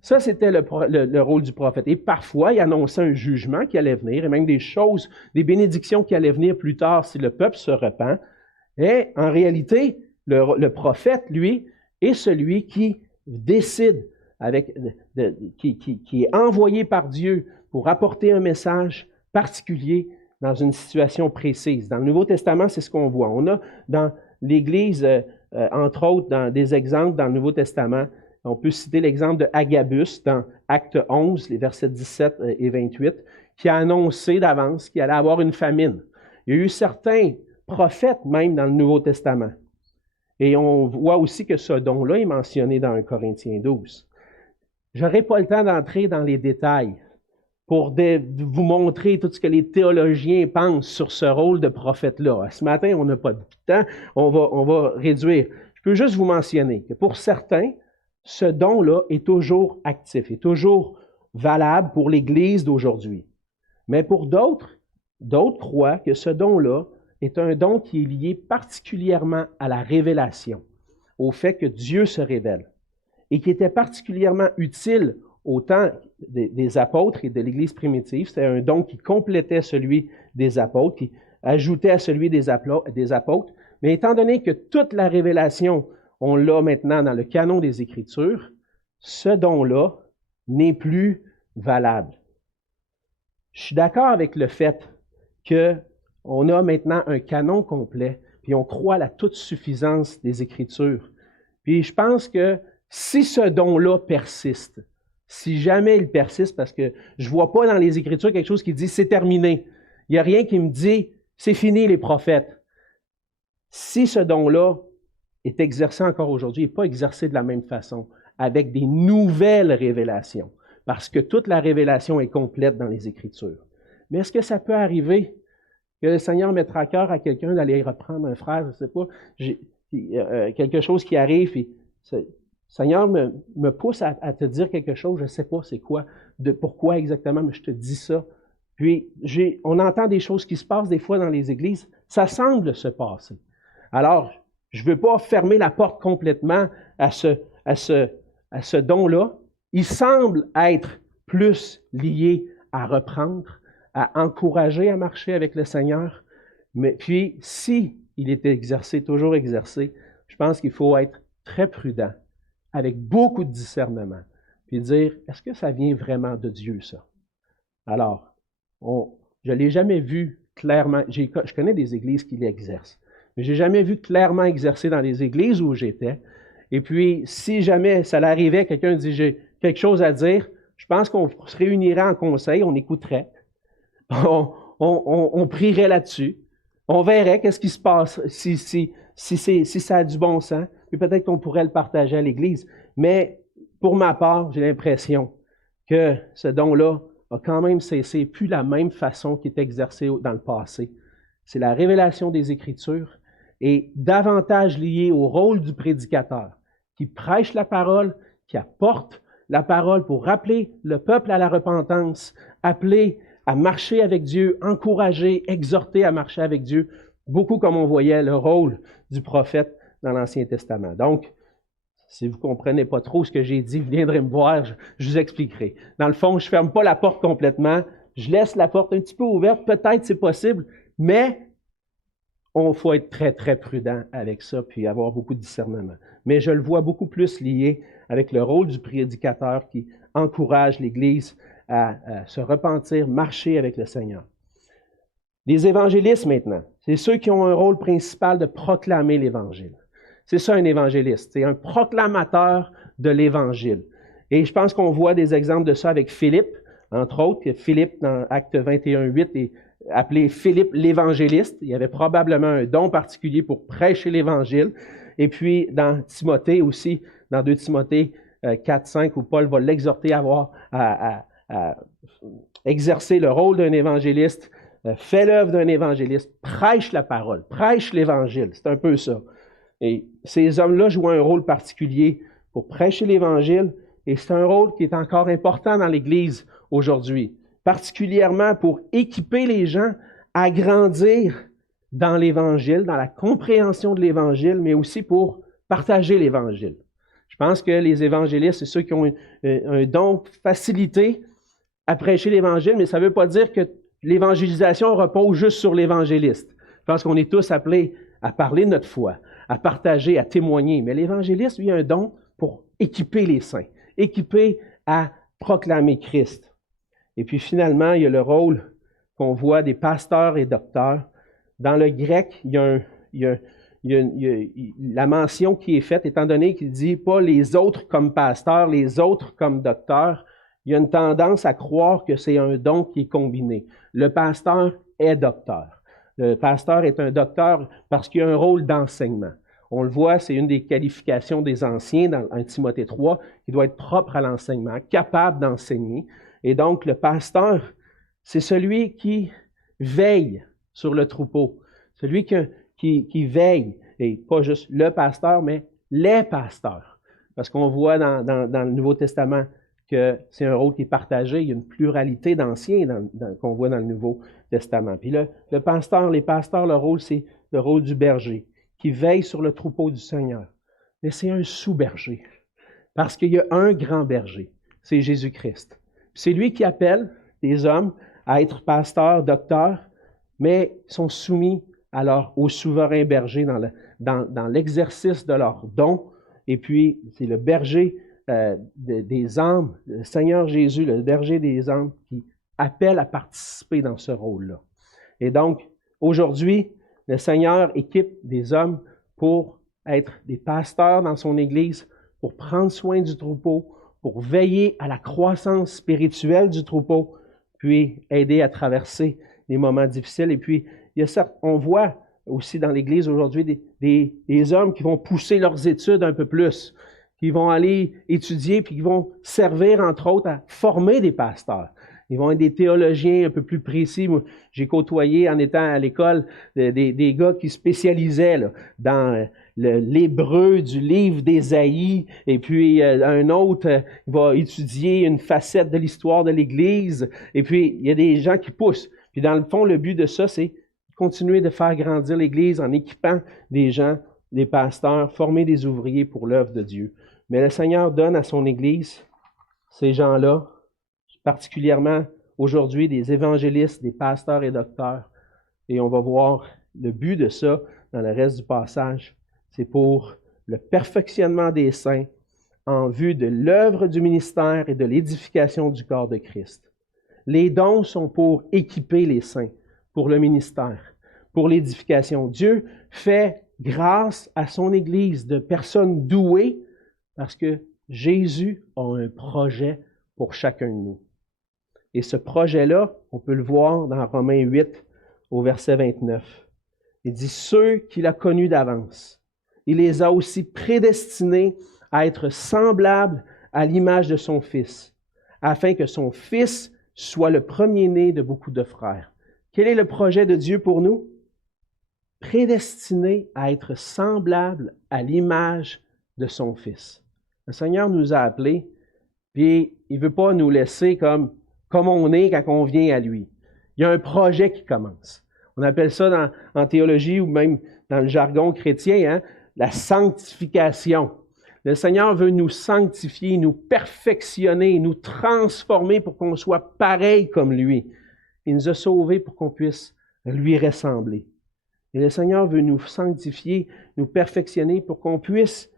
Ça, c'était le rôle du prophète. Et parfois, il annonçait un jugement qui allait venir, et même des choses, des bénédictions qui allaient venir plus tard si le peuple se repent. Et en réalité, le prophète, lui, est celui qui décide, qui est envoyé par Dieu pour apporter un message particulier dans une situation précise. Dans le Nouveau Testament, c'est ce qu'on voit. On a dans l'Église, entre autres, dans des exemples dans le Nouveau Testament. On peut citer l'exemple de Agabus dans Acte 11, les versets 17 et 28, qui a annoncé d'avance qu'il allait avoir une famine. Il y a eu certains prophètes même dans le Nouveau Testament. Et on voit aussi que ce don-là est mentionné dans 1 Corinthiens 12. Je n'aurai pas le temps d'entrer dans les détails pour vous montrer tout ce que les théologiens pensent sur ce rôle de prophète-là. Ce matin, on n'a pas de temps, on va réduire. Je peux juste vous mentionner que pour certains, ce don-là est toujours actif, est toujours valable pour l'Église d'aujourd'hui. Mais pour d'autres croient que ce don-là est un don qui est lié particulièrement à la révélation, au fait que Dieu se révèle, et qui était particulièrement utile au temps des apôtres et de l'Église primitive. C'était un don qui complétait celui des apôtres, qui ajoutait à celui des apôtres. Mais étant donné que toute la révélation on l'a maintenant dans le canon des Écritures, ce don-là n'est plus valable. Je suis d'accord avec le fait qu'on a maintenant un canon complet, puis on croit à la toute suffisance des Écritures. Puis je pense que si ce don-là persiste, si jamais il persiste, parce que je ne vois pas dans les Écritures quelque chose qui dit « c'est terminé ». Il n'y a rien qui me dit « c'est fini les prophètes ». Si ce don-là est exercé encore aujourd'hui, et pas exercé de la même façon, avec des nouvelles révélations, parce que toute la révélation est complète dans les Écritures. Mais est-ce que ça peut arriver que le Seigneur mettra à cœur à quelqu'un d'aller reprendre un frère, je ne sais pas, quelque chose qui arrive, et le Seigneur me pousse à te dire quelque chose, je ne sais pas c'est quoi, pourquoi exactement, mais je te dis ça. Puis, on entend des choses qui se passent des fois dans les églises, ça semble se passer. Alors, je ne veux pas fermer la porte complètement à ce don-là. Il semble être plus lié à reprendre, à encourager à marcher avec le Seigneur. Mais puis, si il est exercé, toujours exercé, je pense qu'il faut être très prudent, avec beaucoup de discernement, puis dire, est-ce que ça vient vraiment de Dieu, ça? Alors, je ne l'ai jamais vu clairement. Je connais des églises qui l'exercent. Mais je n'ai jamais vu clairement exercer dans les églises où j'étais. Et puis, si jamais ça l'arrivait, quelqu'un dit « j'ai quelque chose à dire », je pense qu'on se réunirait en conseil, on écouterait, on prierait là-dessus, on verrait qu'est-ce qui se passe, si ça a du bon sens, puis peut-être qu'on pourrait le partager à l'Église. Mais pour ma part, j'ai l'impression que ce don-là a quand même cessé, plus la même façon qu'il est exercé dans le passé. C'est la révélation des Écritures et davantage lié au rôle du prédicateur qui prêche la parole, qui apporte la parole pour rappeler le peuple à la repentance, appeler à marcher avec Dieu, encourager, exhorter à marcher avec Dieu, beaucoup comme on voyait le rôle du prophète dans l'Ancien Testament. Donc, si vous ne comprenez pas trop ce que j'ai dit, vous viendrez me voir, je vous expliquerai. Dans le fond, je ne ferme pas la porte complètement, je laisse la porte un petit peu ouverte, peut-être c'est possible, mais il faut être très, très prudent avec ça, puis avoir beaucoup de discernement. Mais je le vois beaucoup plus lié avec le rôle du prédicateur qui encourage l'Église à se repentir, marcher avec le Seigneur. Les évangélistes maintenant, c'est ceux qui ont un rôle principal de proclamer l'Évangile. C'est ça un évangéliste, c'est un proclamateur de l'Évangile. Et je pense qu'on voit des exemples de ça avec Philippe, entre autres. Philippe, dans Acte 21:8, est appelé Philippe l'évangéliste. Il avait probablement un don particulier pour prêcher l'Évangile. Et puis, dans Timothée aussi, dans 2 Timothée 4-5, où Paul va l'exhorter à exercer le rôle d'un évangéliste, fait l'œuvre d'un évangéliste, prêche la parole, prêche l'Évangile. C'est un peu ça. Et ces hommes-là jouent un rôle particulier pour prêcher l'Évangile, et c'est un rôle qui est encore important dans l'Église aujourd'hui, particulièrement pour équiper les gens à grandir dans l'Évangile, dans la compréhension de l'Évangile, mais aussi pour partager l'Évangile. Je pense que les évangélistes, c'est ceux qui ont un don facilité à prêcher l'Évangile, mais ça ne veut pas dire que l'évangélisation repose juste sur l'évangéliste. Je pense qu'on est tous appelés à parler de notre foi, à partager, à témoigner. Mais l'évangéliste, lui, a un don pour équiper les saints, équiper à proclamer Christ. Et puis finalement, il y a le rôle qu'on voit des pasteurs et docteurs. Dans le grec, il y a la mention qui est faite, étant donné qu'il dit pas les autres comme pasteurs, les autres comme docteurs, il y a une tendance à croire que c'est un don qui est combiné. Le pasteur est docteur. Le pasteur est un docteur parce qu'il a un rôle d'enseignement. On le voit, c'est une des qualifications des anciens dans 1 Timothée 3, qui doit être propre à l'enseignement, capable d'enseigner. Et donc, le pasteur, c'est celui qui veille sur le troupeau, celui qui veille, et pas juste le pasteur, mais les pasteurs. Parce qu'on voit dans le Nouveau Testament que c'est un rôle qui est partagé, il y a une pluralité d'anciens qu'on voit dans le Nouveau Testament. Puis le pasteur, les pasteurs, leur rôle, c'est le rôle du berger, qui veille sur le troupeau du Seigneur. Mais c'est un sous-berger, parce qu'il y a un grand berger, c'est Jésus-Christ. C'est lui qui appelle les hommes à être pasteurs, docteurs, mais ils sont soumis au souverain berger dans l'exercice de leurs dons. Et puis, c'est le berger des âmes, le Seigneur Jésus, le berger des âmes, qui appelle à participer dans ce rôle-là. Et donc, aujourd'hui, le Seigneur équipe des hommes pour être des pasteurs dans son Église, pour prendre soin du troupeau, pour veiller à la croissance spirituelle du troupeau, puis aider à traverser les moments difficiles. Et puis, on voit aussi dans l'Église aujourd'hui des hommes qui vont pousser leurs études un peu plus, qui vont aller étudier, puis qui vont servir, entre autres, à former des pasteurs. Ils vont être des théologiens un peu plus précis. Moi, j'ai côtoyé, en étant à l'école, des gars qui spécialisaient là, dans l'hébreu du livre d'Ésaïe, et puis un autre va étudier une facette de l'histoire de l'Église, et puis il y a des gens qui poussent. Puis dans le fond, le but de ça, c'est continuer de faire grandir l'Église en équipant des gens, des pasteurs, former des ouvriers pour l'œuvre de Dieu. Mais le Seigneur donne à son Église ces gens-là, particulièrement aujourd'hui des évangélistes, des pasteurs et docteurs. Et on va voir le but de ça dans le reste du passage. C'est pour le perfectionnement des saints en vue de l'œuvre du ministère et de l'édification du corps de Christ. Les dons sont pour équiper les saints, pour le ministère, pour l'édification. Dieu fait grâce à son Église de personnes douées parce que Jésus a un projet pour chacun de nous. Et ce projet-là, on peut le voir dans Romains 8, au verset 29. Il dit « Ceux qu'il a connus d'avance, il les a aussi prédestinés à être semblables à l'image de son Fils, afin que son Fils soit le premier-né de beaucoup de frères. Quel est le projet de Dieu pour nous? Prédestiné à être semblable à l'image de son Fils. Le Seigneur nous a appelés, puis il ne veut pas nous laisser comme on est quand on vient à lui. Il y a un projet qui commence. On appelle ça en théologie ou même dans le jargon chrétien, la sanctification. Le Seigneur veut nous sanctifier, nous perfectionner, nous transformer pour qu'on soit pareil comme lui. Il nous a sauvés pour qu'on puisse lui ressembler. Et le Seigneur veut nous sanctifier, nous perfectionner pour qu'on puisse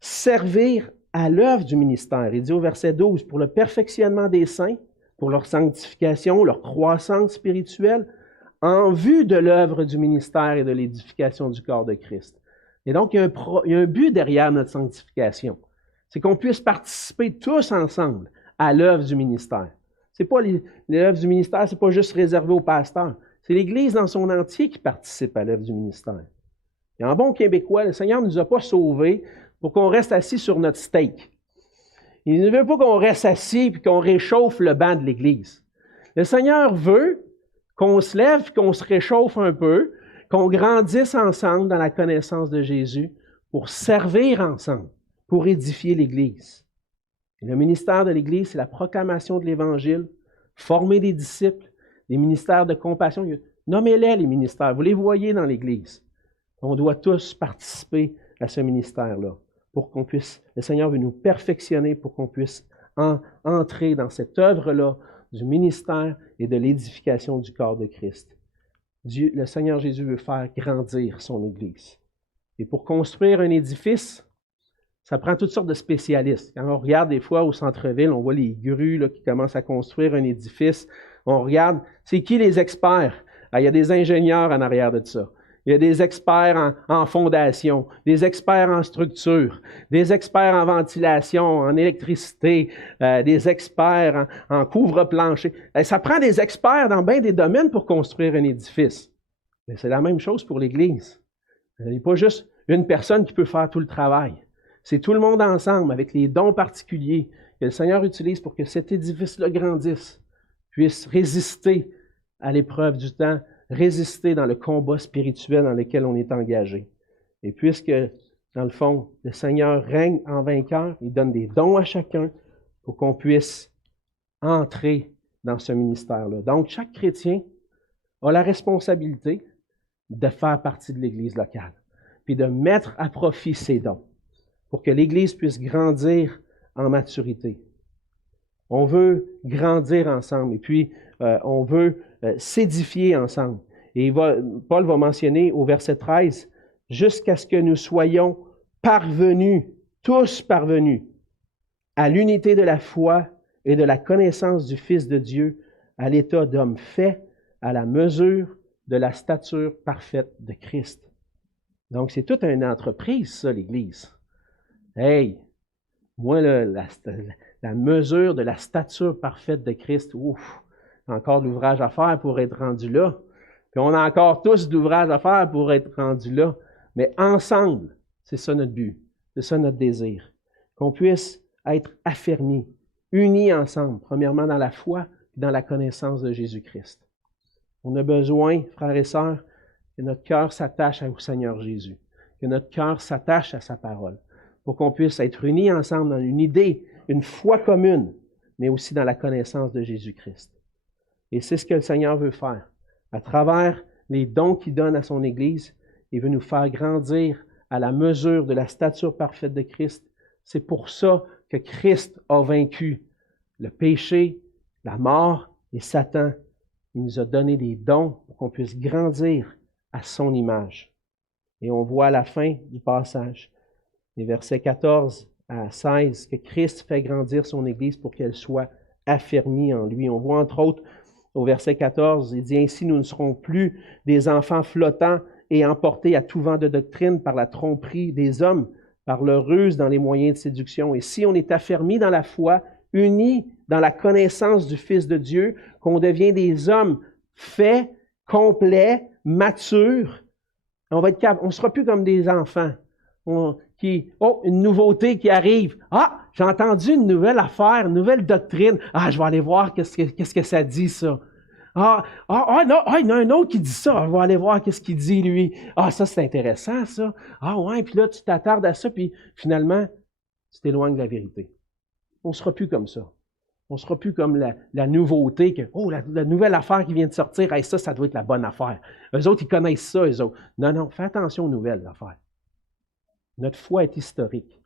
servir à l'œuvre du ministère. Il dit au verset 12, pour le perfectionnement des saints, pour leur sanctification, leur croissance spirituelle, en vue de l'œuvre du ministère et de l'édification du corps de Christ. Et donc, il y a un but derrière notre sanctification. C'est qu'on puisse participer tous ensemble à l'œuvre du ministère. C'est pas l'œuvre du ministère, c'est pas juste réservé aux pasteurs. C'est l'Église dans son entier qui participe à l'œuvre du ministère. Et en bon québécois, le Seigneur ne nous a pas sauvés pour qu'on reste assis sur notre steak. Il ne veut pas qu'on reste assis et qu'on réchauffe le banc de l'Église. Le Seigneur veut qu'on se lève, qu'on se réchauffe un peu, qu'on grandisse ensemble dans la connaissance de Jésus pour servir ensemble, pour édifier l'Église. Et le ministère de l'Église, c'est la proclamation de l'Évangile, former des disciples, des ministères de compassion. Nommez-les les ministères, vous les voyez dans l'Église. On doit tous participer à ce ministère-là pour qu'on puisse, le Seigneur veut nous perfectionner pour qu'on puisse entrer dans cette œuvre-là du ministère et de l'édification du corps de Christ. Dieu, le Seigneur Jésus veut faire grandir son Église. Et pour construire un édifice, ça prend toutes sortes de spécialistes. Quand on regarde des fois au centre-ville, on voit les grues là, qui commencent à construire un édifice. On regarde, c'est qui les experts? Il y a des ingénieurs en arrière de ça. Il y a des experts en fondation, des experts en structure, des experts en ventilation, en électricité, des experts en couvre-plancher. Ça prend des experts dans bien des domaines pour construire un édifice. Mais c'est la même chose pour l'Église. Il n'y a pas juste une personne qui peut faire tout le travail. C'est tout le monde ensemble, avec les dons particuliers que le Seigneur utilise pour que cet édifice-là grandisse, puisse résister à l'épreuve du temps, résister dans le combat spirituel dans lequel on est engagé. Et puisque, dans le fond, le Seigneur règne en vainqueur, il donne des dons à chacun pour qu'on puisse entrer dans ce ministère-là. Donc, chaque chrétien a la responsabilité de faire partie de l'Église locale, puis de mettre à profit ses dons pour que l'Église puisse grandir en maturité. On veut grandir ensemble et puis on veut s'édifier ensemble. Et Paul va mentionner au verset 13, « Jusqu'à ce que nous soyons parvenus, tous parvenus, à l'unité de la foi et de la connaissance du Fils de Dieu, à l'état d'homme fait, à la mesure de la stature parfaite de Christ. » Donc, c'est toute une entreprise, ça, l'Église. Hey, moi, la mesure de la stature parfaite de Christ, ouf, encore de l'ouvrage à faire pour être rendu là. Puis on a encore tous de l'ouvrage à faire pour être rendu là. Mais ensemble, c'est ça notre but, c'est ça notre désir. Qu'on puisse être affermis, unis ensemble, premièrement dans la foi et dans la connaissance de Jésus-Christ. On a besoin, frères et sœurs, que notre cœur s'attache au Seigneur Jésus, que notre cœur s'attache à sa parole, pour qu'on puisse être unis ensemble dans une idée, une foi commune, mais aussi dans la connaissance de Jésus-Christ. Et c'est ce que le Seigneur veut faire. À travers les dons qu'il donne à son Église, il veut nous faire grandir à la mesure de la stature parfaite de Christ. C'est pour ça que Christ a vaincu le péché, la mort et Satan. Il nous a donné des dons pour qu'on puisse grandir à son image. Et on voit à la fin du passage, les versets 14 à 16, que Christ fait grandir son Église pour qu'elle soit affermie en lui. On voit entre autres au verset 14, il dit « Ainsi nous ne serons plus des enfants flottants et emportés à tout vent de doctrine par la tromperie des hommes, par leur ruse dans les moyens de séduction. Et si on est affermis dans la foi, unis dans la connaissance du Fils de Dieu, qu'on devient des hommes faits, complets, matures, on ne sera plus comme des enfants une nouveauté qui arrive. Ah, j'ai entendu une nouvelle affaire, une nouvelle doctrine. Ah, je vais aller voir qu'est-ce que ça dit, ça. Non, il y en a un autre qui dit ça. Je vais aller voir qu'est-ce qu'il dit, lui. Ah, ça, c'est intéressant, ça. Ah, ouais, puis là, tu t'attardes à ça, puis finalement, tu t'éloignes de la vérité. On ne sera plus comme ça. On ne sera plus comme la nouveauté, que, la nouvelle affaire qui vient de sortir, hey, ça doit être la bonne affaire. Eux autres, ils connaissent ça, eux autres. Non, fais attention aux nouvelles affaires. Notre foi est historique.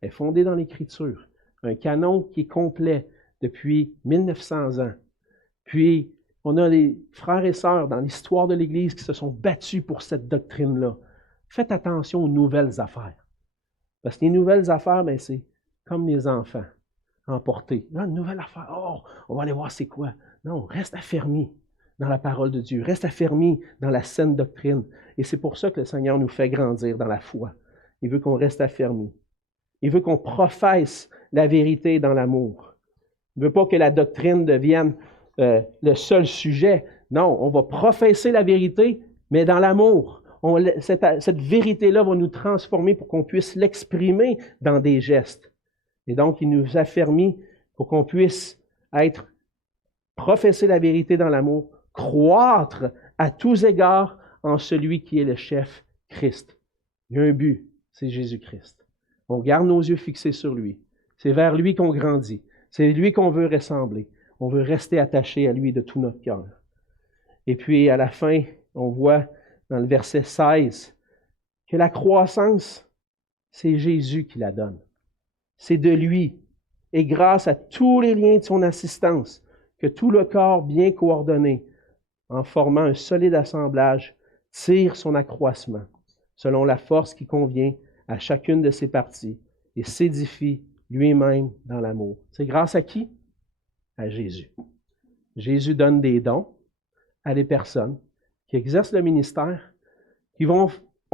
Elle est fondée dans l'Écriture. Un canon qui est complet depuis 1900 ans. Puis, on a les frères et sœurs dans l'histoire de l'Église qui se sont battus pour cette doctrine-là. Faites attention aux nouvelles affaires. Parce que les nouvelles affaires, c'est comme les enfants emportés. Là, une nouvelle affaire, on va aller voir c'est quoi. Non, reste affermi dans la parole de Dieu. Reste affermi dans la saine doctrine. Et c'est pour ça que le Seigneur nous fait grandir dans la foi. Il veut qu'on reste affermi. Il veut qu'on professe la vérité dans l'amour. Il ne veut pas que la doctrine devienne le seul sujet. Non, on va professer la vérité, mais dans l'amour. Cette vérité-là va nous transformer pour qu'on puisse l'exprimer dans des gestes. Et donc, il nous affermit pour qu'on puisse professer la vérité dans l'amour, croître à tous égards en celui qui est le chef, Christ. Il y a un but, c'est Jésus-Christ. On garde nos yeux fixés sur lui. C'est vers lui qu'on grandit. C'est lui qu'on veut ressembler. On veut rester attaché à lui de tout notre cœur. Et puis, à la fin, on voit dans le verset 16 que la croissance, c'est Jésus qui la donne. C'est de lui. Et grâce à tous les liens de son assistance, que tout le corps bien coordonné, en formant un solide assemblage, tire son accroissement, selon la force qui convient à chacune de ses parties, et s'édifie lui-même dans l'amour. C'est grâce à qui? À Jésus. Jésus donne des dons à des personnes qui exercent le ministère,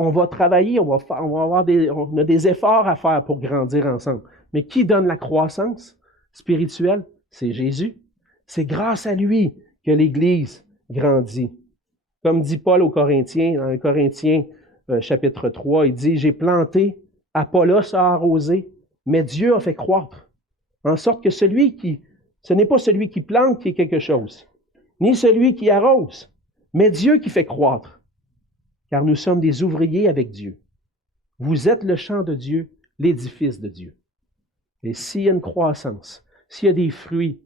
on va travailler, on a des efforts à faire pour grandir ensemble. Mais qui donne la croissance spirituelle? C'est Jésus. C'est grâce à lui que l'Église grandit. Comme dit Paul aux Corinthiens, dans 1 Corinthiens chapitre 3, il dit « J'ai planté, Apollos a arrosé, mais Dieu a fait croître. » En sorte que ce n'est pas celui qui plante qui est quelque chose, ni celui qui arrose, mais Dieu qui fait croître. Car nous sommes des ouvriers avec Dieu. Vous êtes le champ de Dieu, l'édifice de Dieu. Et s'il y a une croissance, s'il y a des fruits,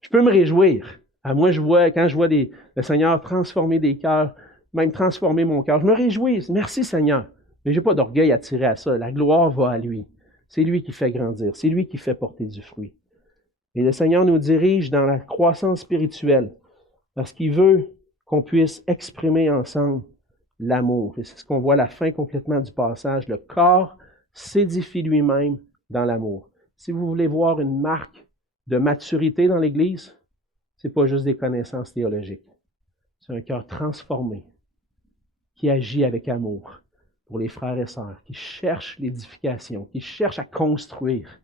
je peux me réjouir. Quand je vois le Seigneur transformer des cœurs, même transformer mon cœur, je me réjouis. Merci Seigneur. Mais je n'ai pas d'orgueil à tirer à ça. La gloire va à lui. C'est lui qui fait grandir. C'est lui qui fait porter du fruit. Et le Seigneur nous dirige dans la croissance spirituelle parce qu'il veut qu'on puisse exprimer ensemble l'amour. Et c'est ce qu'on voit à la fin complètement du passage. Le corps s'édifie lui-même dans l'amour. Si vous voulez voir une marque de maturité dans l'Église, ce n'est pas juste des connaissances théologiques. C'est un cœur transformé qui agit avec amour pour les frères et sœurs, qui cherche l'édification, qui cherche à construire.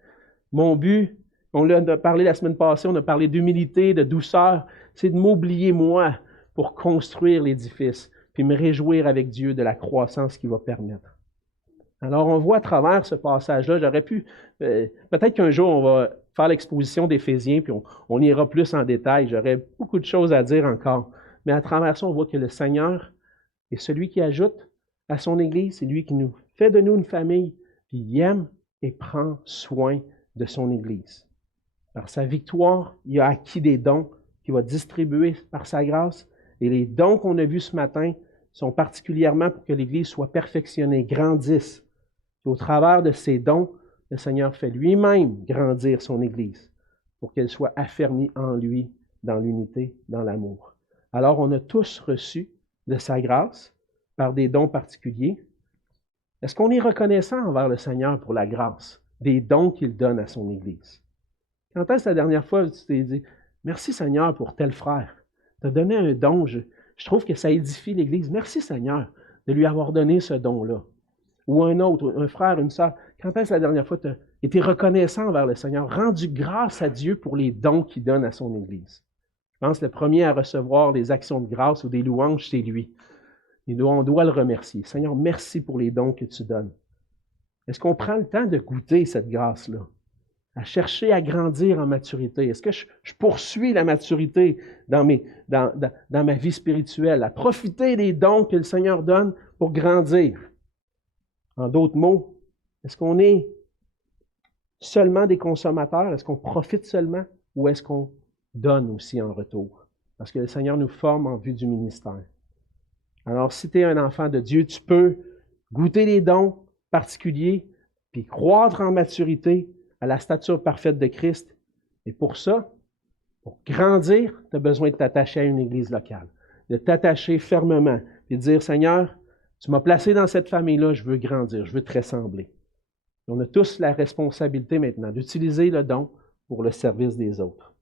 Mon but, on l'a parlé la semaine passée, on a parlé d'humilité, de douceur, c'est de m'oublier moi pour construire l'édifice, puis me réjouir avec Dieu de la croissance qu'il va permettre. Alors, on voit à travers ce passage-là, peut-être qu'un jour, on va faire l'exposition d'Éphésiens, puis on ira plus en détail. J'aurais beaucoup de choses à dire encore. Mais à travers ça, on voit que le Seigneur est celui qui ajoute à son Église, c'est lui qui nous fait de nous une famille, puis il aime et prend soin de son Église. Par sa victoire, il a acquis des dons qu'il va distribuer par sa grâce, et les dons qu'on a vus ce matin sont particulièrement pour que l'Église soit perfectionnée, grandisse. Et au travers de ces dons, le Seigneur fait lui-même grandir son Église pour qu'elle soit affermie en lui, dans l'unité, dans l'amour. Alors, on a tous reçu de sa grâce par des dons particuliers. Est-ce qu'on est reconnaissant envers le Seigneur pour la grâce, des dons qu'il donne à son Église? Quand est-ce la dernière fois que tu t'es dit « Merci Seigneur pour tel frère, tu as donné un don, je trouve que ça édifie l'Église. Merci Seigneur de lui avoir donné ce don-là. » Ou un autre, un frère, une sœur, quand est-ce la dernière fois que tu as été reconnaissant envers le Seigneur, rendu grâce à Dieu pour les dons qu'il donne à son Église? Je pense que le premier à recevoir des actions de grâce ou des louanges, c'est lui. Et on doit le remercier. Seigneur, merci pour les dons que tu donnes. Est-ce qu'on prend le temps de goûter cette grâce-là? À chercher à grandir en maturité? Est-ce que je poursuis la maturité dans ma vie spirituelle, à profiter des dons que le Seigneur donne pour grandir? En d'autres mots, est-ce qu'on est seulement des consommateurs? Est-ce qu'on profite seulement? Ou est-ce qu'on donne aussi en retour? Parce que le Seigneur nous forme en vue du ministère. Alors, si tu es un enfant de Dieu, tu peux goûter les dons particuliers, puis croître en maturité à la stature parfaite de Christ. Et pour ça, pour grandir, tu as besoin de t'attacher à une église locale, de t'attacher fermement, et de dire, Seigneur, tu m'as placé dans cette famille-là, je veux grandir, je veux te ressembler. On a tous la responsabilité maintenant d'utiliser le don pour le service des autres.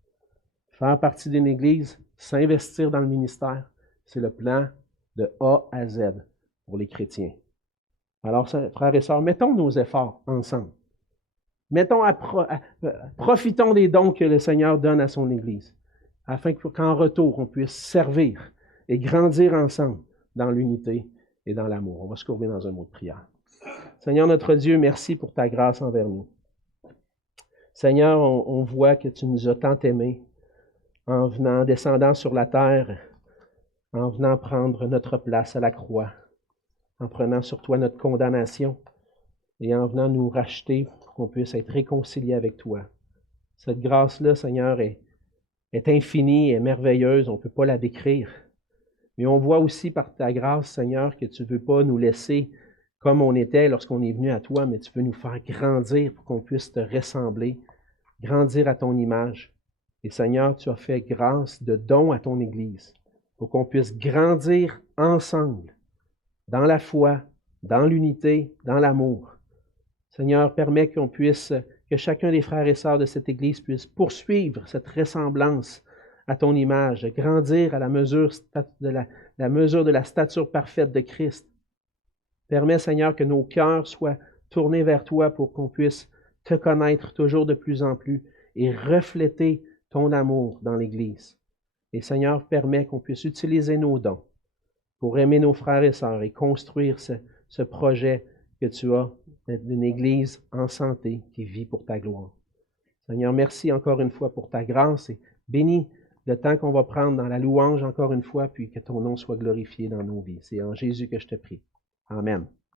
Faire partie d'une église, s'investir dans le ministère, c'est le plan de A à Z pour les chrétiens. Alors, frères et sœurs, mettons nos efforts ensemble. Profitons des dons que le Seigneur donne à son Église, afin qu'en retour, on puisse servir et grandir ensemble dans l'unité et dans l'amour. On va se courber dans un mot de prière. Seigneur notre Dieu, merci pour ta grâce envers nous. Seigneur, on voit que tu nous as tant aimés en venant, descendant sur la terre, en venant prendre notre place à la croix, en prenant sur toi notre condamnation et en venant nous racheter pour qu'on puisse être réconciliés avec toi. Cette grâce-là, Seigneur, est infinie, est merveilleuse, on ne peut pas la décrire. Mais on voit aussi par ta grâce, Seigneur, que tu ne veux pas nous laisser comme on était lorsqu'on est venu à toi, mais tu veux nous faire grandir pour qu'on puisse te ressembler, grandir à ton image. Et Seigneur, tu as fait grâce de dons à ton Église pour qu'on puisse grandir ensemble dans la foi, dans l'unité, dans l'amour. Seigneur, permets que chacun des frères et sœurs de cette Église puisse poursuivre cette ressemblance à ton image, grandir à la mesure de la stature parfaite de Christ. Permets, Seigneur, que nos cœurs soient tournés vers toi pour qu'on puisse te connaître toujours de plus en plus et refléter ton amour dans l'Église. Et Seigneur, permets qu'on puisse utiliser nos dons pour aimer nos frères et sœurs et construire ce projet que tu as d'une Église en santé qui vit pour ta gloire. Seigneur, merci encore une fois pour ta grâce et bénis le temps qu'on va prendre dans la louange encore une fois, puis que ton nom soit glorifié dans nos vies. C'est en Jésus que je te prie. Amen.